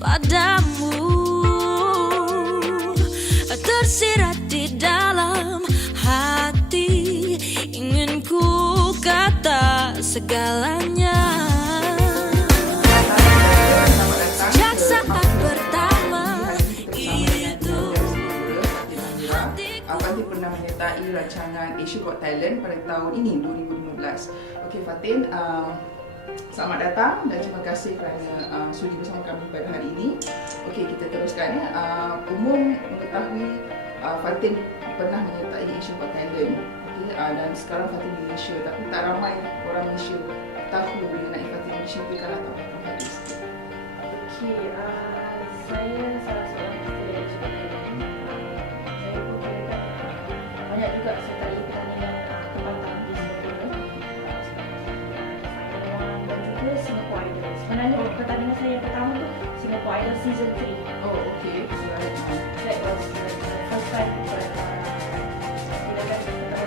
padamu, tersirat di dalam hati, ingin ku kata segalanya. Sejak saat pertama itu Fathin pernah menyertai rancangan Asia Got Talent pada tahun ini 2015. Okey Fathin, selamat datang dan terima kasih kerana sudi bersama kami pada hari ini. Okey, kita teruskan ya. Umum mengetahui Fathin pernah menyertai Asia Got Talent. Okey, dan sekarang Fathin di Malaysia, tapi tak ramai orang Malaysia tahu mengenai Fathin. Ceritakan atau Fathin sikit. Okey, saya salah seorang peserta Asia Got Talent. Saya pun kirakan banyak juga sertai pertandingan tempatan di Singapura, dan juga Singapore Idol. Sebenarnya pertandingan saya yang pertama tu Singapore Idol Season 3. Oh, okey. That was like the first time kirakan pertama kali masuk industri.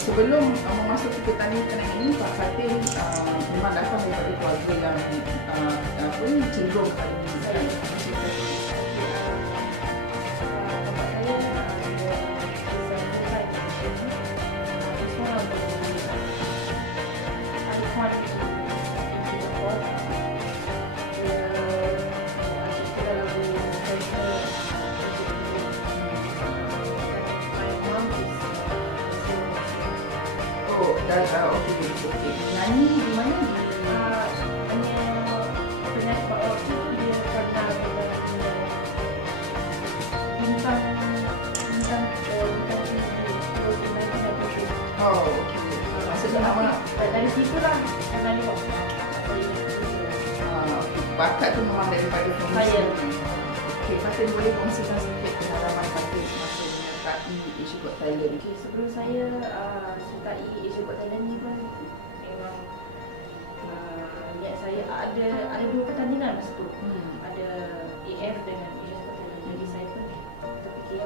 Sebelum memasuki pertandingan ini, Pak Fathin memang datang daripada keluarga yang cenderung kepada muzik. Bapak saya ada full-time musician. He's one of the icon in Singapore. Dia cipta lagu tradisional my mom is Oh, dan okey. Nyanyi di mana? penyanyi pada waktu tu dia pernah bintang Oh, okey. Maksudnya nama dari situ lah kenali bakat tu memang daripada saya. Okey, Fathin boleh kongsikan sedikit pengalaman Fathin semasa menyertai Asia Got Talent. Okay, sebelum saya sertai Asia Got Talent ni pun memang niat saya ada dua pertandingan masa tu. Ada AF dengan Asia Got Talent. Jadi saya pun terfikir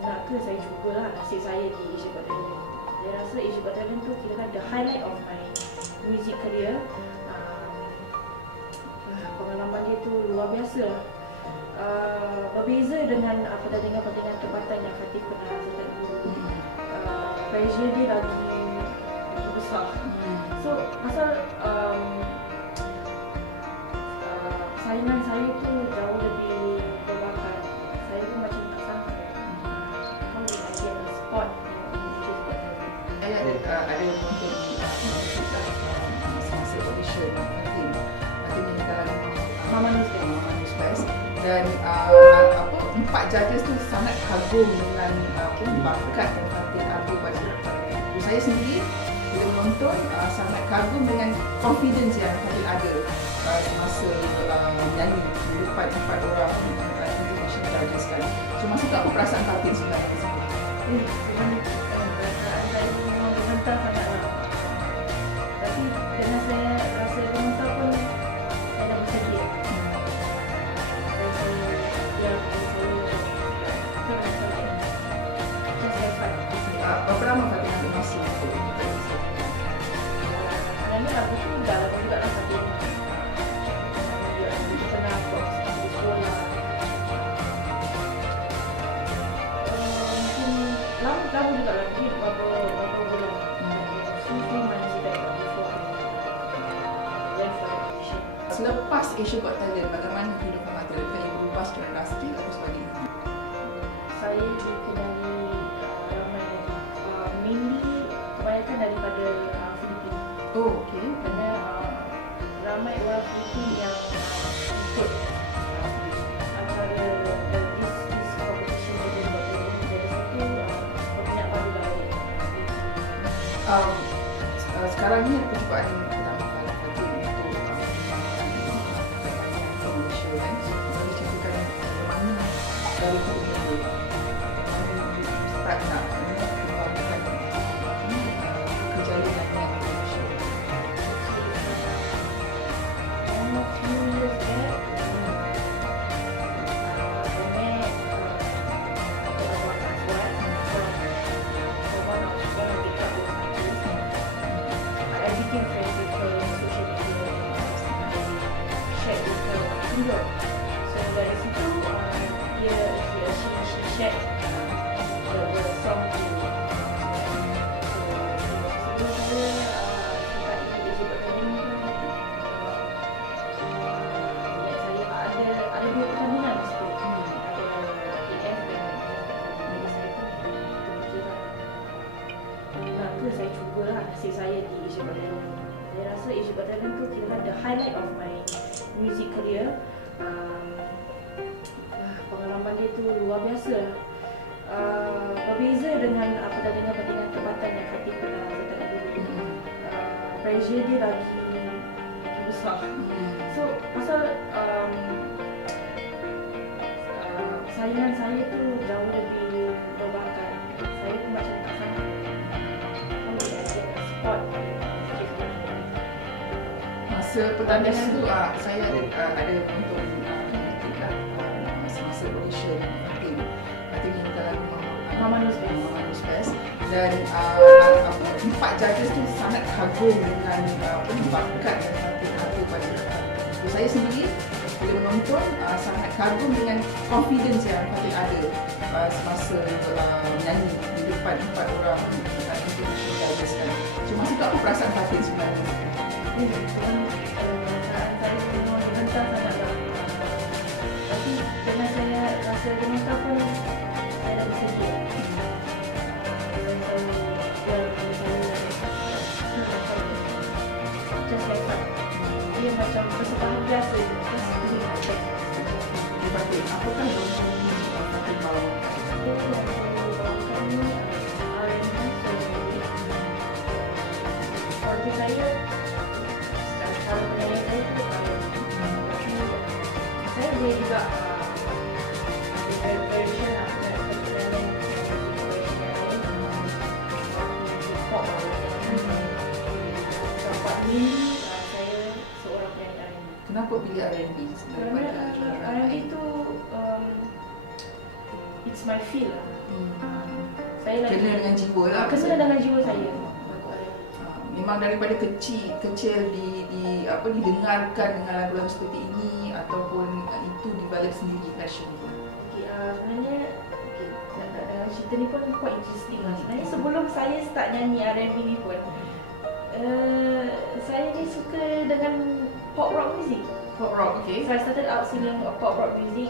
nak ke saya cubalah nasib saya di Asia Got Talent. Saya rasa Asia Got Talent tu kira the highlight of my music career. Pengalaman dia tu luar biasa lah. Berbeza dengan pertandingan-pertandingan tempatan yang Fathin pernah sertai dulu. Pressure dia lagi besar. So pasal saingan saya tu jauh lebih berbakat. Saya pun macam tak sangka how did I get a spot in Asia Got Talent. Ada nonton masa audition Fathin nyanyikan Mama Nus Best dan 4 judges tu sangat kagum dengan bakat yang Fathin ada pada saya sendiri bila menonton sangat kagum dengan confidence yang Fathin ada semasa menyanyi di depan 4 orang international judges kan. So masa tu apa perasaan Fathin sebenarnya? Sebenarnya perasaan saya memang gemetar sangatlah. Tapi kerana saya rasa gemetar pun saya dah bersedia. Berapa lama Fathin ambil masa untuk sebenarnya lagu tu dah lama juga lah Fathin. Dia pernah buat di sekolah. Mungkin lama juga lah, mungkin berapa bulan. Few months back before I went for audition. Selepas Asia Got Talent, bagaimana kehidupan Fathin? Adakah ia berubah secara drastik atau sebagainya? Saya dikenali ramai lagi. Mainly kebanyakan daripada Filipina. Oh, okey. Kerana ramai orang Filipina yang ikut antara this competition jadi satu peminat baru lah. Sekarang ni percubaan pertama kali Fathin untuk Malaysia kan. So, boleh ceritakan bagaimana dari Fathin dulu start nak mengembangkan kejayaan nyanyian di Malaysia. Almost few years back, I met Abang Aswad from one of the club artists. I became friends with her on social media. juga. So dari situ she shared the song to me. So sebelum saya Asia Got Talent ni pun saya ada 2 pertandingan masa tu. Ada AF dan jadi saya pun terfikirkan tu saya cubalah nasib saya di Asia Got Talent. Saya rasa Asia Got Talent tu kira the highlight of my music career. Pengalaman dia tu luar biasa. Berbeza dengan pertandingan tempatan yang Fathin pernah sertai dulu. Pressure dia lagi besar. So pasal saingan saya tu jauh lebih berbakar. Saya pun macam tak sangat spot. Masa pertandingan tu saya ada untuk masa audition Fathin minta lagu Mama Knows Best dan 4 judges tu sangat kagum dengan bakat yang Fathin ada pada saya sendiri bila menonton sangat kagum dengan confidence yang Fathin ada semasa menyanyi di depan 4 orang international judges kan. So masa tu apa perasaan Fathin sebenarnya? Saya semua dihentak sangatlah. Tapi dengan saya rasa dihentak pun saya dah bersedia. Just like that. Dia macam persembahan biasa je. Fathin, apakah yang Fathin bawa? Kami R&B bagi saya kalau penyanyi saya tu saya boleh juga version lah pop dapat ni saya seorang penyanyi R&B. Kenapa pilih R&B? Kerana R&B tu it's my feel lah. Saya lagi Kena dengan jiwa lah. kena dengan jiwa saya. Memang daripada kecil didengarkan dengan lagu-lagu seperti ini ataupun itu develop sendiri passion tu. Sebenarnya cerita ni pun quite interesting lah. Sebenarnya sebelum saya start nyanyi R&B ni pun saya ni suka dengan pop rock music. Pop rock, okay. So I started out singing pop rock music.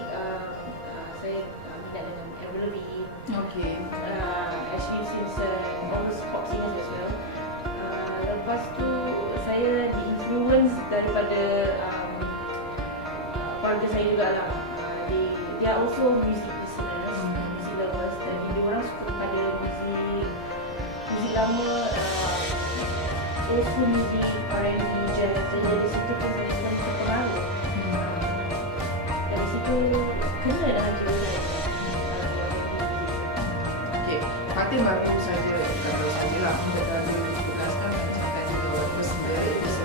Saya minat dengan Dari, Okay. Ashley Simpson, all those pop singers as well. Lepas tu saya di-influence daripada keluarga saya juga lah. They are also music listeners, music lovers, dan dia orang suka pada muzik lama, old school music, R&B, jazz. Jadi dari situ pun saya sudah terpengaruh. Dari situ kena dengan jiwa saya. Okay. Fathin baru saja lah menjadi ditugaskan sebenarnya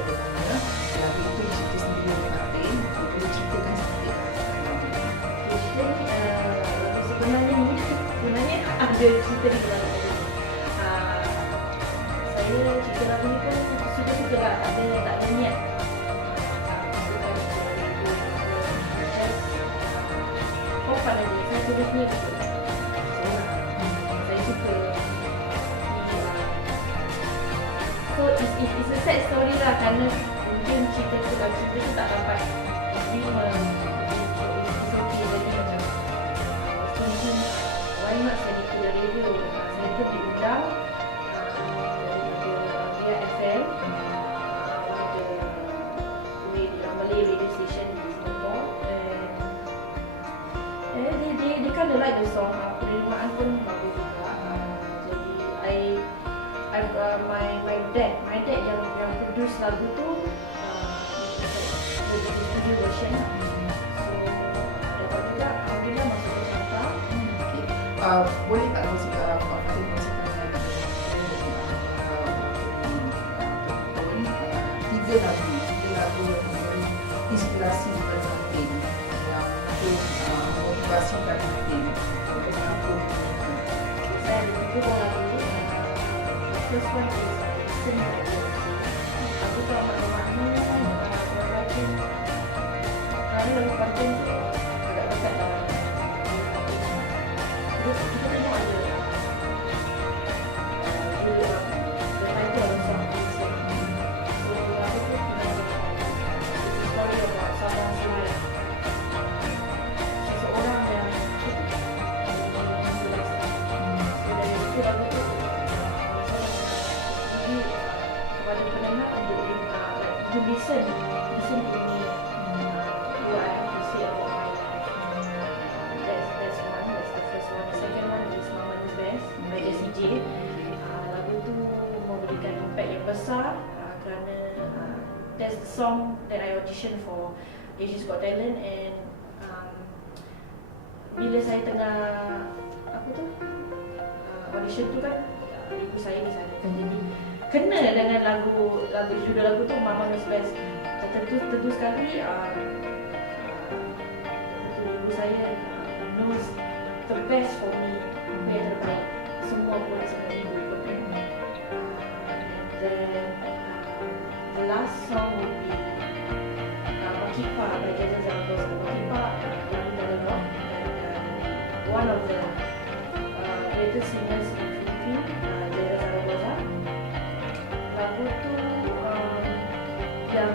lagu itu cerita sendiri oleh Fathin. Boleh ceritakan sedikit sebenarnya ada cerita di belakang lagu ni. Saya cerita lagu ni pun suka-suka lah, tak ada niat. Oh pada dia, saya tulis ni betul. Saya suka. So it's a sad story lah, kerana mungkin cerita tu tak dapat diterima. It's okay, jadi macam mungkin why not saya di radio. Saya pun diundang daripada Amira FM, one of the Malay radio station di Singapura, and they kind of like the song. Penerimaan pun bagus juga. Jadi my dad yang produce lagu tu the studio version. So dapat juga alhamdulillah masuk ke Jakarta. Boleh tak kongsi Fathin kongsikan tiga lagu yang memberi inspirasi kepada Fathin yang mungkin memotivasikan Fathin untuk mengaku. Saya ada tiga lagu. First one is Listen Like This. Aku tak bermakna rajin. Kerana lagu a song that I auditioned for Asia's Got Talent, and bila saya tengah audition tu kan, ibu saya di sana kan, jadi kena dengan lagu judul lagu tu Mama Knows Best. Tentu sekali ibu saya knows the best for me, yang terbaik. Semua pun sebenarnya ibu ikutkan. Then the last song would be Makipa by Jaja Zaragoza. Makipa lagu Tagalog, dan one of the greatest singers in Philippines, Jaja Zaragoza. Lagu tu yang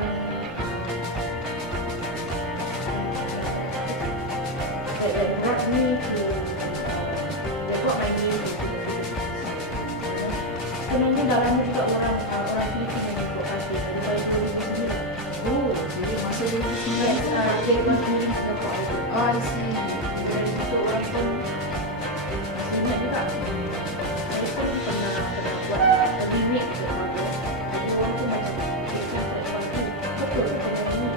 that brought me to that brought my name to Philippines. Sebenarnya dalamnya juga orang Filipina yang buat Fathin daripada 2009. Oh, jadi masa 2009 Dia pun sendiri sudah buat lagu. Oh, I see. Dan itu orang pun ingat juga. Saya pun pernah buat remake untuk lagu. Jadi orang pun macam betul ini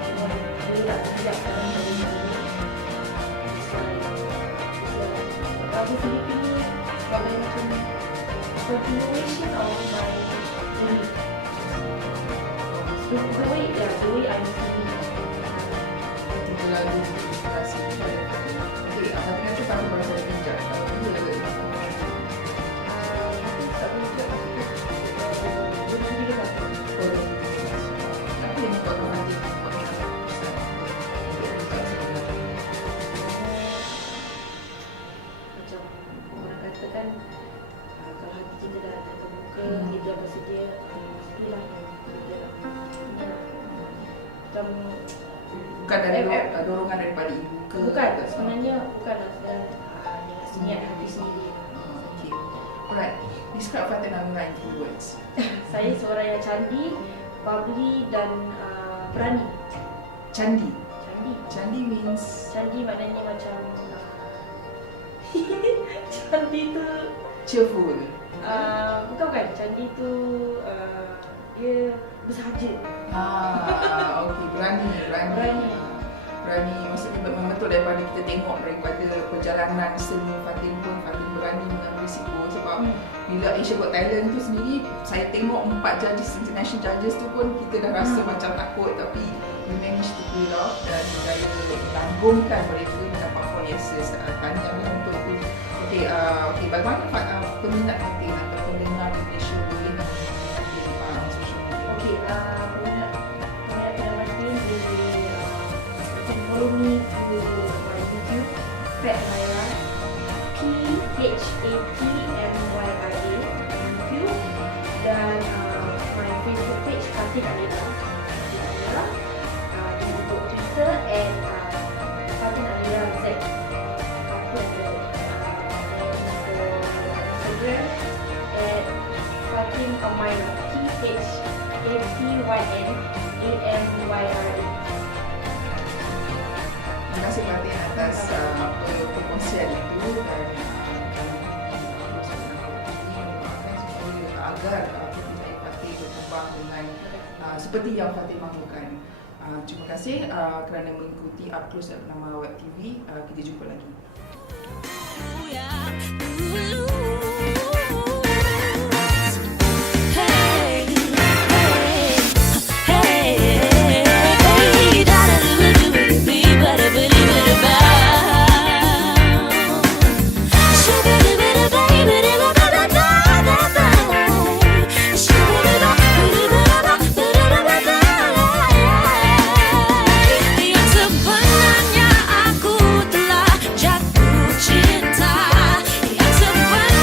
dia tak tidak dalam lagu. Lagu Filipina ni sebagai macam continuation of my belief. So the way I'm feeling. Itu lagu inspirasi. Okey, Amira tu pakai bahasa Indonesia. Itu lagu Itu tak boleh juga apa yang buat kau nanti macam orang kata kan, kalau hati kita dah terbuka, kita dah bersedia, pastilah kita macam bukan dari dorongan daripada ibu ke? bukan, sebenarnya bukanlah, dengan niat hati sendiri. Okay. Alright. Describe Fathin Amira in 2 words. Saya seorang yang candi, bubbly dan berani. Candi. Candi. Candi means Candi maknanya macam candi tu cheerful. bukan. Candi tu dia bersahaja. Okay. Berani. Maksudnya memang betul daripada kita tengok daripada perjalanan seni Fathin pun, Fathin berani mengambil risiko. Sebab bila Asia Got Talent tu sendiri, saya tengok 4 judges, international judges tu pun kita dah rasa macam takut, tapi we managed to pull it off dan berjaya langgungkan mereka mendapat 4 yeses. Tahniah untuk itu. Okay, bagaimana peminat Fathin atau pendengar di Malaysia boleh nak Fathin on social media? Okay, peminat Fathin boleh follow me to my YouTube, Amira, PHATMYRA YouTube, dan my Facebook page Fathin Amira. Untuk Twitter Fathin Amira Z. Instagram Fathin Amira, PHATYNAMYRA. Terima kasih Fathin atas perkongsian itu dan agar penyanyi Fathin berkembang dengan seperti yang Fathin mahukan. Terima kasih kerana mengikuti Up Close bersama Web TV. Kita jumpa lagi. Yang sebenarnya aku telah jatuh cinta, yang sebenarnya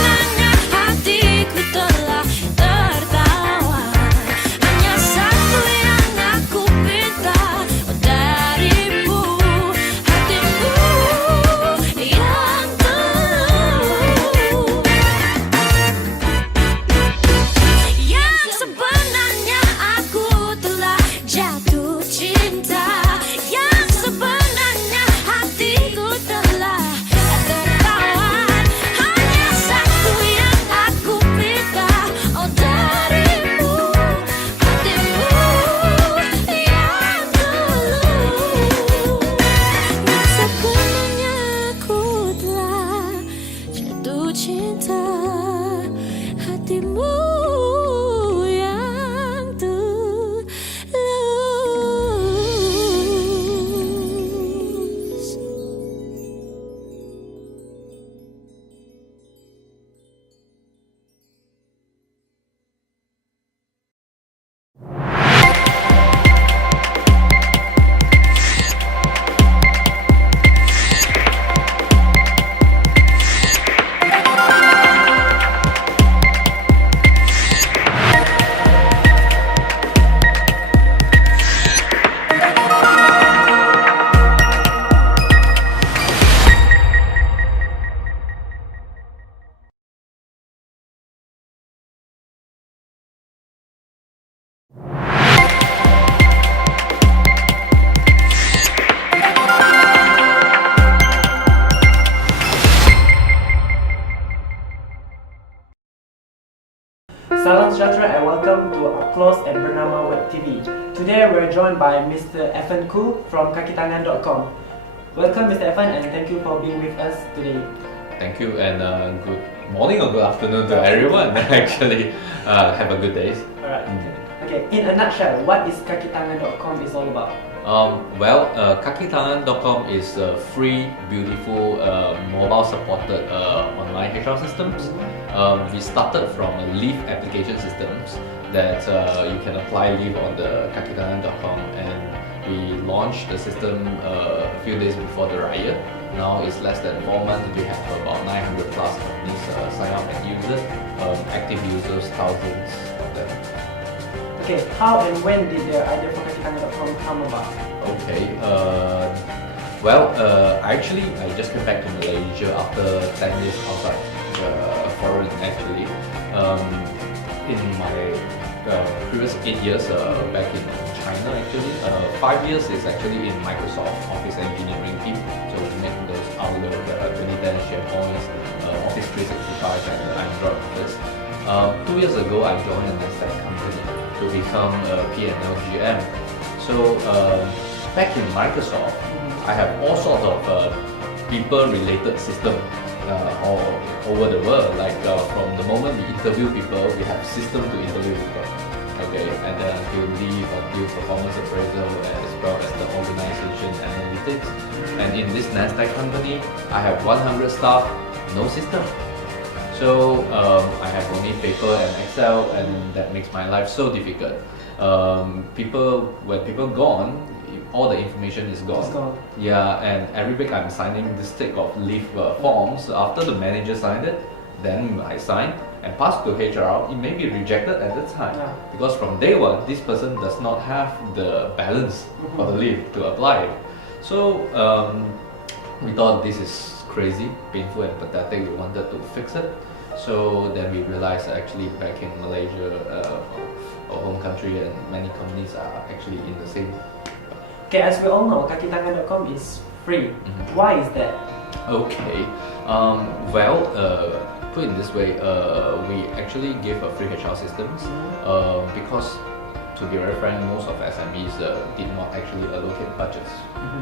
are joined by Mr. Evan Koo from kakitangan.com. Welcome, Mr. Evan, and thank you for being with us today. Thank you, and good morning or good afternoon to everyone. Actually, have a good day. Alright. Okay, in a nutshell, what is kakitangan.com is all about? Kakitangan.com is a free, beautiful, mobile-supported online HR systems. We started from a leave application systems that you can apply leave on the kakitangan.com, and we launched the system a few days before the riot. Now it's less than 4 months. We have about 900 plus companies sign up and use it. Active users, thousands of them. Okay, how and when did the idea for kakitangan.com come about? Okay. Actually, I just came back to Malaysia after 10 years outside foreign. Actually, in my previous 8 years back in China, actually, 5 years is actually in Microsoft Office engineering team. So we make those Outlook, 2010 SharePoint, Office 365, and Android Office. 2 years ago, I joined a Nasdaq company to become a P&L GM. So back in Microsoft, I have all sorts of people-related system all over the world. Like from the moment we interview people, we have system to interview people. Okay, and then until leave, until performance appraisal, as well as the organization analytics. And in this Nasdaq company, I have 100 staff, no system. So I have only paper and Excel, and that makes my life so difficult. When people gone, all the information is gone. It's gone. Yeah, and every week I'm signing this stack of leave forms. After the manager signed it, then I sign and pass to HR. It may be rejected at the time, Yeah. because from day one, this person does not have the balance for the leave to apply. So we thought this is crazy, painful and pathetic. We wanted to fix it. So then we realized actually back in Malaysia, our home country, and many companies are actually in the same. Okay, as we all know, kakitangan.com is free. Why is that? Okay, put it this way, we actually give a free HR systems because, to be very frank, most of SMEs did not actually allocate budgets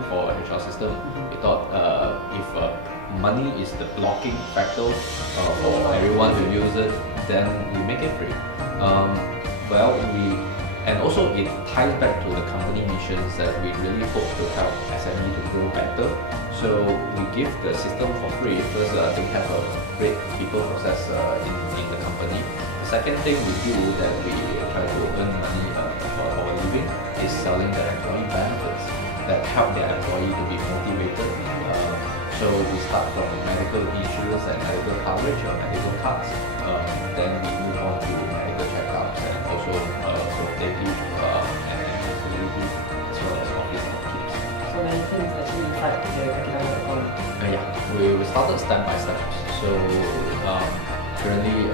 for HR system. We thought if money is the blocking factor for everyone to use it, then we make it free. And also it ties back to the company missions that we really hope to help SME to grow better. So we give the system for free because they have a great people process in the company. The second thing we do that we try to earn money for our living is selling the employee benefits that help the employee to be motivated. So we start from medical insurance and medical coverage or medical cards. Then we move on to medical checkups and also birthday leave and anniversary leave, as well as office upkeeps. So many things actually inside the kakitangan.com. Yeah, we started step by step. So currently,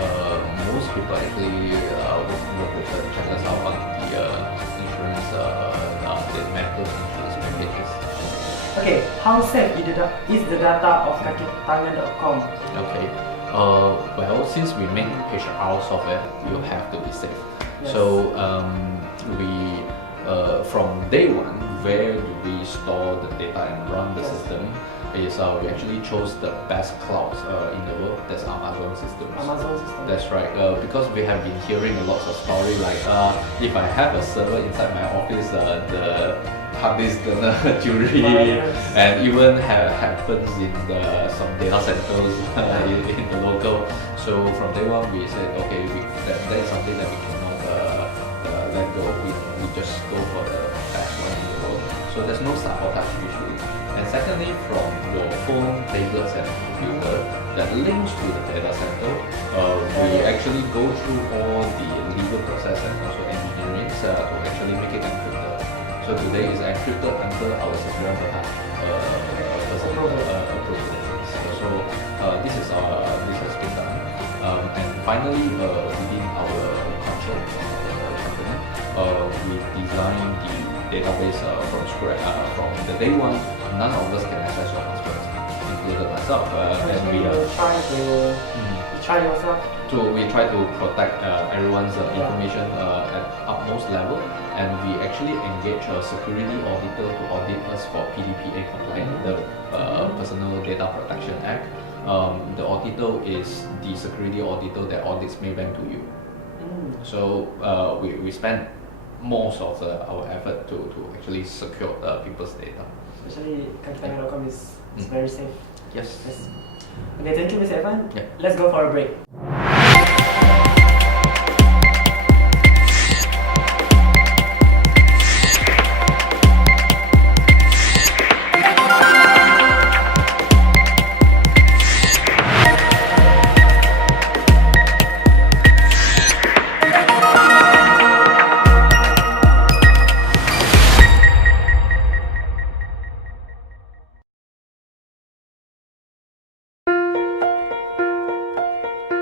most people actually work with check us out on the insurance, the medical insurance packages. Okay, how safe is the data of kakitangan.com? Okay. Since we make HR software, you have to be safe. Yes. So we from day one, where do we store the data and run the system? Is we actually chose the best clouds in the world. That's Amazon systems. Amazon system. That's right. Because we have been hearing lots of story like if I have a server inside my office, the hard disk gonna jewelry, and even happens in some data centers in the local. So from day one, we said okay, that is something that we cannot let go. We just go for the best one in the world. So there's no sabotage issue. And secondly, from your phone, tablets and computer that links to the data center, we actually go through all the legal process and also engineering to actually make it encrypted. So today is encrypted under our secure data So this has been done. And finally, within our control company, we designed the database from scratch. From the day one, none of us can access your passwords, included myself. And we try yourself. we try to protect everyone's information at utmost level. and we actually engage a security auditor to audit us for PDPA compliant, the Personal Data Protection Act. The auditor is the security auditor that audits Maybank to you. So we spend most of our effort to actually secure people's data. Especially kakitangan.com is very safe. Yes. Yes. Okay, thank you, Mr. Evan. Yeah. Let's go for a break.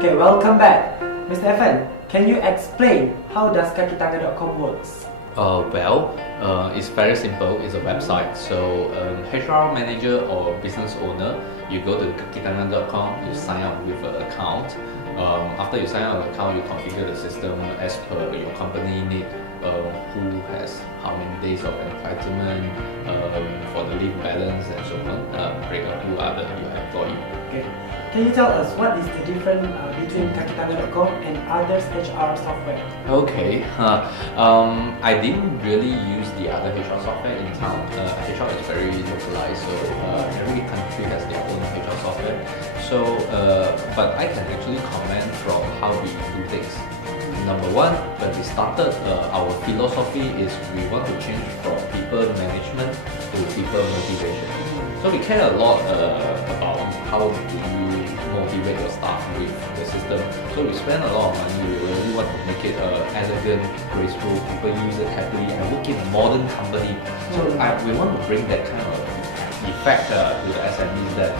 Okay, welcome back. Mr. Evan, can you explain how does kakitangan.com works? It's very simple. It's a website. So HR manager or business owner, you go to kakitangan.com, you sign up with an account. After you sign up an account, you configure the system as per your company need. Who has how many days of entitlement for the leave balance and so on. Who are your employee. Okay. Can you tell us what is the difference between kakitangan.com and others HR software? Okay, I didn't really use the other HR software in town. HR is very localized, so every country has their own HR software. So, but I can actually comment from how we do things. Number one, when we started, our philosophy is we want to change from people management to people motivation. So we care a lot about how do you motivate your staff with the system. So we spend a lot of money. We really want to make it elegant, graceful. People use it happily. I work in a modern company, so we want to bring that kind of effect to the SMEs that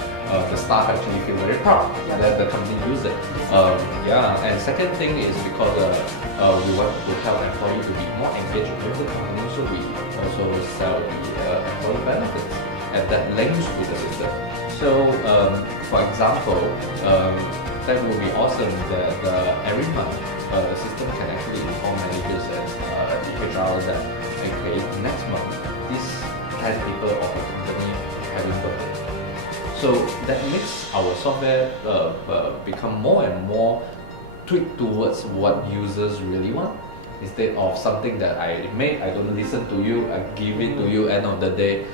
the staff actually feel very proud that the company use it. And second thing is because we want to help employees to be more engaged with the company, so we also sell the employee benefits and that links with the system. So, for example, that would be awesome that every month the system can actually inform managers and the HR that okay, next month these 10 people of the company having birthday. So that makes our software become more and more tweaked towards what users really want. Instead of something that I made, I don't listen to you, I give it to you, end of the day,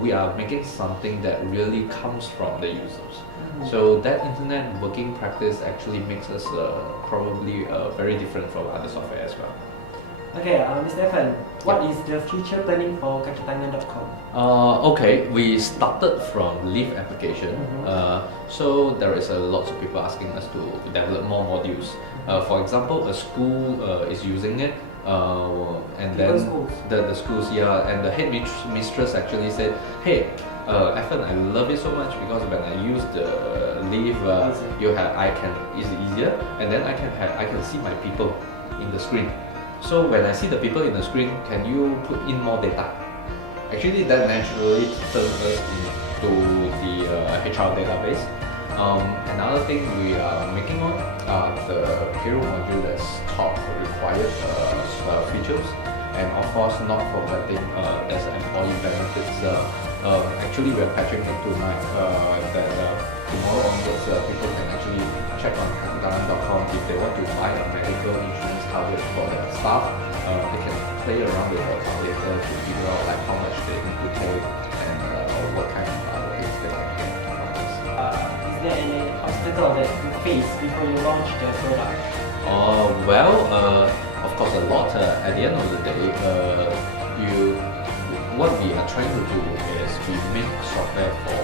we are making something that really comes from the users. So that internet working practice actually makes us probably very different from other software as well. Okay, Mr. Evan, what is the future planning for kakitangan.com? Okay, we started from leave application. So there is a lot of people asking us to develop more modules. For example, a school is using it, and then the schools, and the head mistress actually said, "Hey, Evan, I love it so much because when I use the leave, it's easier, and then I can see my people in the screen. So when I see the people in the screen, can you put in more data?" Actually, that naturally turns us into the HR database. Another thing we are making on the payroll module that's top required features, and of course not forgetting there's employee benefits. Actually, we are patching it tonight that tomorrow onwards people can actually check on kakitangan.com if they want to buy a medical insurance coverage for their staff. They can play around with the calculator to figure out like how much they need to take and what kind of rates they can get from this. Is there any obstacle that you face before you launch the product? Of course a lot. At the end of the day, what we are trying to do is we make software for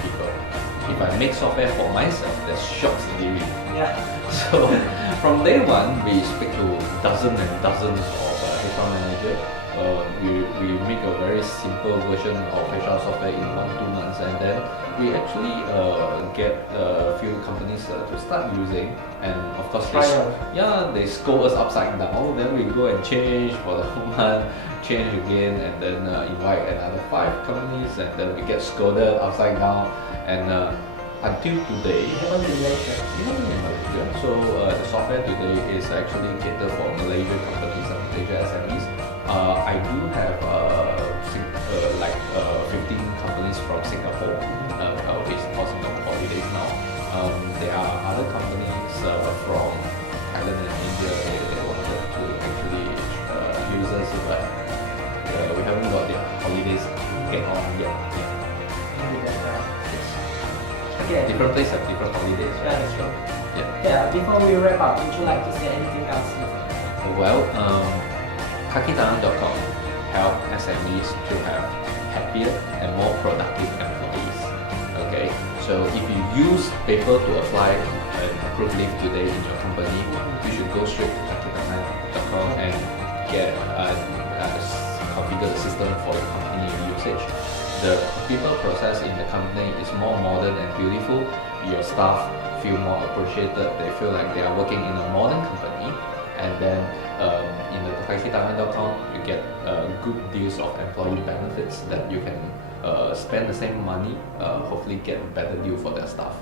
people. If I make software for myself, that's shocks in the Yeah. So from day one, we speak to dozens and dozens of HR managers. We make a very simple version of HR software in 1-2 months, and then we actually get a few companies to start using. And of course, they scold us upside down. Then we go and change for the whole month, change again, and then invite another 5 companies, and then we get scolded upside down. And until today, so the software today is actually catered for Malaysian companies and Malaysia SMEs. I do have 15 companies from Singapore, which is for Singapore holidays now. There are other companies from Thailand and India. They wanted to actually use us, but we haven't got their holidays get on yet. Yeah. Yes. Okay. Different places have different holidays. Yeah, that's true. Yeah. Yeah, before we wrap up, would you like to say anything else? Well, kakitangan.com help SMEs to have happier and more productive employees. Okay, so if you use paper to apply an approved leave today in your company, you should go straight to kakitangan.com and get configure the system for your company usage. The people process in the company is more modern and beautiful. Your staff feel more appreciated. They feel like they are working in a modern company. And then in the kakitangan.com, you get good deals of employee benefits that you can spend the same money, hopefully get a better deal for their staff.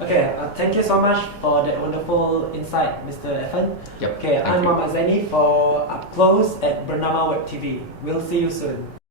Okay, thank you so much for that wonderful insight, Mr. Evan. Yep. Okay, thank I'm you. Muhammad Zaini for Up Close at Bersama Web TV. We'll see you soon.